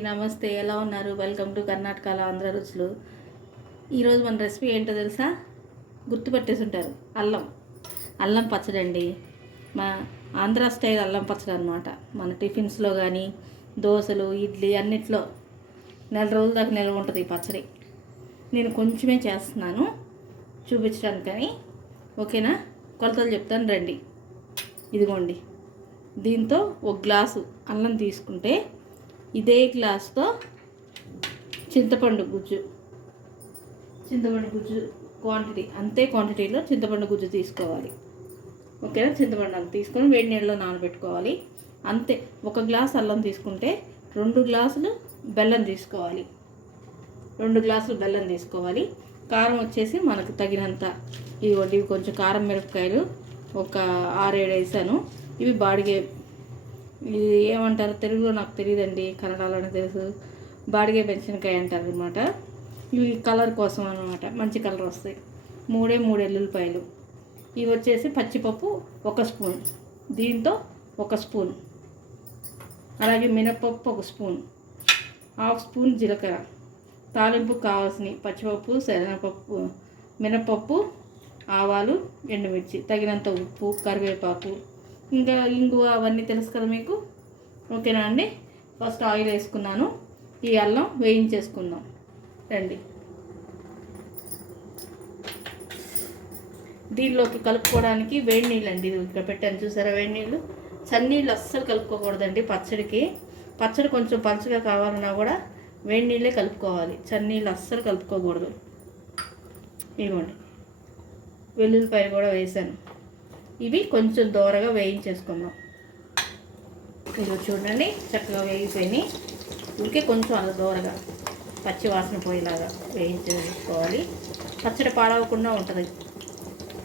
నమస్తే ఎలా ఉన్నారు? వెల్కమ్ టు కర్ణాటకలో ఆంధ్ర రుచులు ఈరోజు మన రెసిపీ ఏంటో తెలుసా? గుర్తుపట్టేసి ఉంటారు అల్లం. అల్లం పచ్చడి అండి. మా ఆంధ్ర స్టైల్ అల్లం పచ్చడి అనమాట మన టిఫిన్స్లో కానీ దోశలు ఇడ్లీ అన్నిట్లో నెల రోజుల దాకా నిల్వ ఉంటుంది ఈ పచ్చడి. నేను కొంచెమే చేస్తున్నాను. చూపించడానికని. ఓకేనా? కొలతలు చెప్తాను రండి. ఇదిగోండి. దీంతో ఒక గ్లాసు అల్లం తీసుకుంటే ఇదే గ్లాస్తో చింతపండు గుజ్జు. చింతపండు గుజ్జు క్వాంటిటీ అంతే క్వాంటిటీలో చింతపండు గుజ్జు తీసుకోవాలి. ఓకేనా? చింతపండు అంత తీసుకొని వేడి నీళ్ళలో నానబెట్టుకోవాలి. అంతే ఒక గ్లాస్ అల్లం తీసుకుంటే రెండు గ్లాసులు బెల్లం తీసుకోవాలి. రెండు గ్లాసులు బెల్లం తీసుకోవాలి. కారం వచ్చేసి మనకు తగినంత. ఇవ్వండి ఇవి కొంచెం కారం మిరపకాయలు ఒక ఆరేడు వేసాను. ఇవి బాడిగే ఇది ఏమంటారు? తెలుగులో నాకు తెలియదండి కన్నడలోనే తెలుసు. బాడిగే పెంచినకాయ అంటారు అనమాట ఇవి కలర్ కోసం అనమాట మంచి కలర్ వస్తాయి. మూడే మూడు ఎల్లుల్లిపాయలు. ఇవి వచ్చేసి పచ్చిపప్పు ఒక స్పూన్. దీంతో ఒక స్పూన్. అలాగే మినపప్పు ఒక స్పూన్. హాఫ్ స్పూన్ జీలకర్ర. తాలింపు కావాల్సినవి. పచ్చిపప్పు శనగపప్పు మినపప్పు ఆవాలు ఎండుమిర్చి. తగినంత ఉప్పు కరివేపాకు ఇంకా ఇంగువ అవన్నీ తెలుసు కదా మీకు? ఓకేనా అండి? ఫస్ట్ ఆయిల్ వేసుకున్నాను. ఈ అల్లం వేయించేసుకుందాం. రండి. దీనిలోకి కలుపుకోవడానికి వేడి నీళ్ళు అండి ఇది ఇక్కడ పెట్టాను చూసారా వేడి నీళ్ళు? చన్నీళ్ళు అస్సలు కలుపుకోకూడదండి పచ్చడికి. పచ్చడి కొంచెం పలుచగా కావాలన్నా కూడా వేడి నీళ్ళే కలుపుకోవాలి. చన్నీళ్ళు అస్సలు కలుపుకోకూడదు. ఇవ్వండి వెల్లుల్లిపాయలు కూడా వేసాను. ఇవి కొంచెం దూరగా వేయించేసుకుందాం. ఇది చూడండి చక్కగా వేగిపోయినాయి. ఉడికే కొంచెం అలా దూరగా పచ్చి వాసన పోయేలాగా వేయించేసుకోవాలి. పచ్చడి పాడవకుండా ఉంటుంది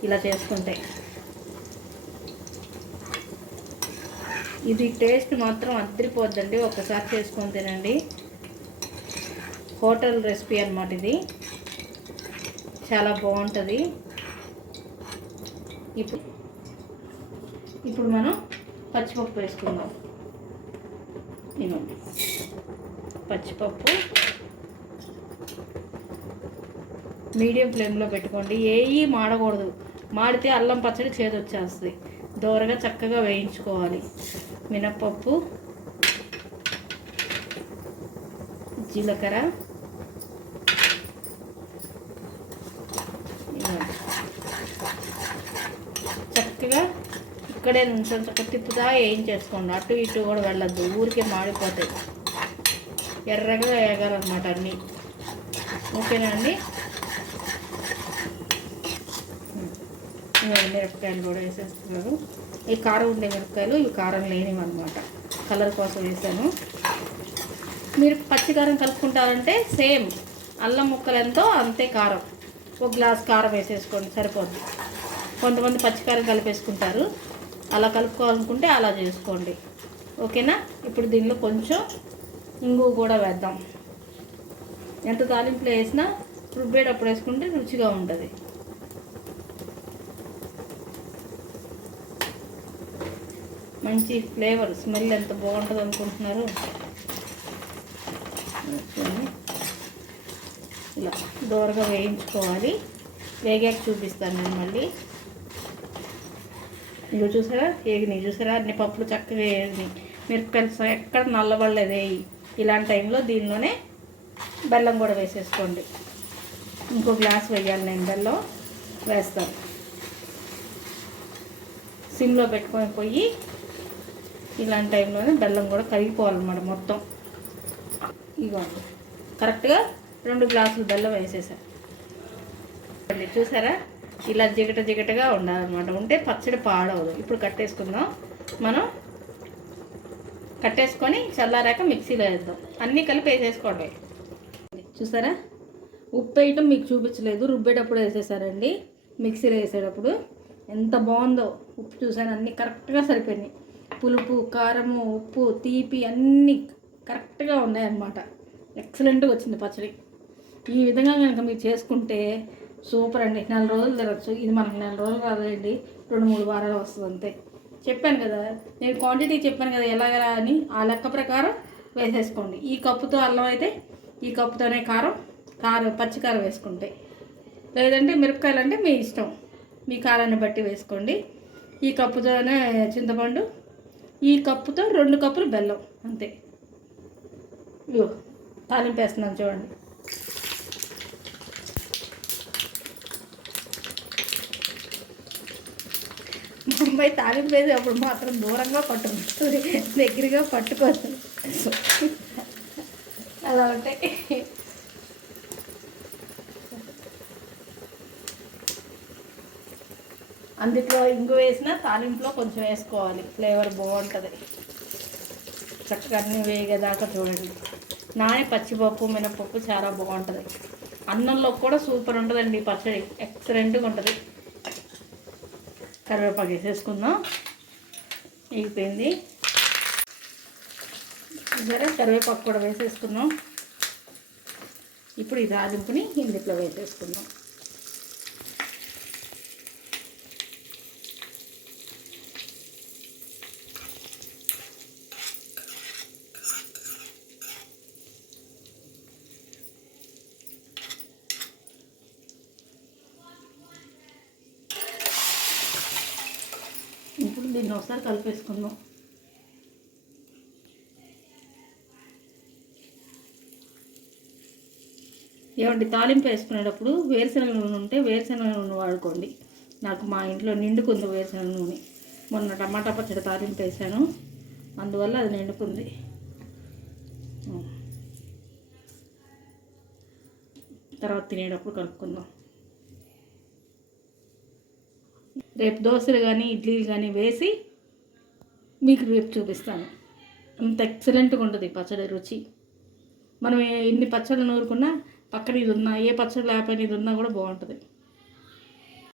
ఇలా చేసుకుంటే. ఇది టేస్ట్ మాత్రం అద్దరిపోద్దండి ఒక్కసారి చేసుకొని తినండి. హోటల్ రెసిపీ అనమాట ఇది. చాలా బాగుంటుంది. ఇప్పుడు ఇప్పుడు మనం పచ్చిపప్పు వేసుకుందాం. నేను పచ్చిపప్పు మీడియం ఫ్లేమ్లో పెట్టుకోండి. ఏవి మాడకూడదు. మాడితే అల్లం పచ్చడి చేదు వచ్చేస్తుంది. దోరగా చక్కగా వేయించుకోవాలి. మినప్పప్పు జీలకర్ర ఇవ్వండి చక్కగా ఇక్కడే నుంచొని తిప్పుతా ఏం వేయించేసుకోండి అటు ఇటు కూడా వెళ్ళద్దు. ఊరికే మాడిపోతాయి. ఎర్రగా వేగాలన్నమాట అన్నీ. ఓకేనా అండి? మిరపకాయలు కూడా వేసేస్తున్నారు. ఈ కారం ఉండే మిరపకాయలు ఇవి కారం లేనివి అనమాట కలర్ కోసం వేసాను. మీరు పచ్చికారం కలుపుకుంటారంటే సేమ్. అల్లం ముక్కలు ఎంతో అంతే కారం. ఒక గ్లాస్ కారం వేసేసుకోండి. సరిపోద్ది. కొంతమంది పచ్చికారం కలిపేసుకుంటారు. అలా కలుపుకోవాలనుకుంటే అలా చేసుకోండి. ఓకేనా? ఇప్పుడు దీనిలో కొంచెం ఇంగు కూడా వేద్దాం. ఎంత తాలింపులో వేసినా రుబ్బేటప్పుడు వేసుకుంటే రుచిగా ఉంటుంది. మంచి ఫ్లేవర్ స్మెల్ ఎంత బాగుంటుంది అనుకుంటున్నారు? ఇలా దోరగా వేయించుకోవాలి. వేగాక చూపిస్తాను నేను మళ్ళీ. ఇవి చూసారా? ఏగినాయి చూసారా? అన్ని పప్పులు చక్కగా వేగినాయి మిరపకాయలు ఎక్కడ నల్లబడలేదు వేయి ఇలాంటి టైంలో దీనిలోనే బెల్లం కూడా వేసేసుకోండి. ఇంకో గ్లాస్ వేయాలి నేను బెల్లం. వేస్తాను. సిమ్లో పెట్టుకొని పోయి ఇలాంటి టైంలోనే బెల్లం కూడా కరిగిపోవాలన్నమాట మొత్తం. ఇవ్వండి కరెక్ట్గా రెండు గ్లాసులు బెల్లం వేసేసాను చూసారా? ఇలా జిగట జిగటగా ఉండాలన్నమాట. ఉంటే పచ్చడి పాడవదు. ఇప్పుడు కట్టేసుకుందాం. మనం కట్టేసుకొని చల్లారాక మిక్సీలో వేద్దాం. అన్నీ కలిపి వేసేసుకోండి. చూసారా? ఉప్పు వేయటం మీకు చూపించలేదు. రుబ్బేటప్పుడు వేసేసారండి. మిక్సీలో వేసేటప్పుడు ఎంత బాగుందో ఉప్పు చూసాను అన్నీ కరెక్ట్గా సరిపోయినాయి. పులుపు కారము ఉప్పు తీపి అన్నీ కరెక్ట్గా ఉన్నాయన్నమాట. ఎక్సలెంట్గా వచ్చింది పచ్చడి. ఈ విధంగా కనుక మీరు చేసుకుంటే సూపర్ అండి. నెల రోజులు తినచ్చు ఇది మనకు నెల రోజులు కాదండి. రెండు మూడు వారాలు వస్తుంది అంతే. చెప్పాను కదా నేను క్వాంటిటీ చెప్పాను కదా ఎలాగలా అని ఆ లెక్క ప్రకారం వేసేసుకోండి. ఈ కప్పుతో అల్లం అయితే ఈ కప్పుతోనే కారం కారం పచ్చికారం వేసుకుంటే. లేదంటే మిరపకాయలు అంటే మీ ఇష్టం. మీ కారాన్ని బట్టి వేసుకోండి. ఈ కప్పుతోనే చింతపండు ఈ కప్పుతో రెండు కప్పులు బెల్లం అంతే. తాలింపు వేస్తున్నాను చూడండి. అమ్మాయి తాలింపు వేసేటప్పుడు మాత్రం దూరంగా పట్టుకుంటుంది. దగ్గరగా పట్టుకోదు అలా ఉంటాయి. అందులో ఇంగు వేసిన తాలింపులో కొంచెం వేసుకోవాలి. ఫ్లేవర్ బాగుంటుంది. చక్కగా అన్నీ వేగేదాకా చూడండి. నానే పచ్చిపప్పు మినపప్పు చాలా బాగుంటుంది. అన్నంలో కూడా సూపర్ ఉంటుందండి పచ్చడి. ఎక్సలెంట్గా ఉంటుంది. కరివేపాకు వేసేసుకుందాం. అయిపోయింది. సరే కరివేపాకు కూడా వేసేసుకుందాం. ఇప్పుడు ఈ తాలింపుని ఇందులో వేసేసుకుందాం ఇప్పుడు దీన్ని ఒకసారి కలిపేసుకుందాం. ఏమండి తాలింపు వేసుకునేటప్పుడు వేరుశనగ నూనె ఉంటే వేరుశనగ నూనె వాడుకోండి. నాకు మా ఇంట్లో నిండుకుంది వేరుశనగ నూనె. మొన్న టమాటా పచ్చడి తాలింపు వేసాను అందువల్ల అది నిండుకుంది. తర్వాత తినేటప్పుడు కలుపుకుందాం. రేపు దోశలు కానీ ఇడ్లీలు కానీ వేసి మీకు రేపు చూపిస్తాను. అంత ఎక్సలెంట్గా ఉంటుంది పచ్చడి రుచి. మనం ఎన్ని పచ్చళ్ళు నూరుకున్నా పక్కన ఇది ఉన్నా ఏ పచ్చడి లేకపోయినా ఇది ఉన్నా కూడా బాగుంటుంది.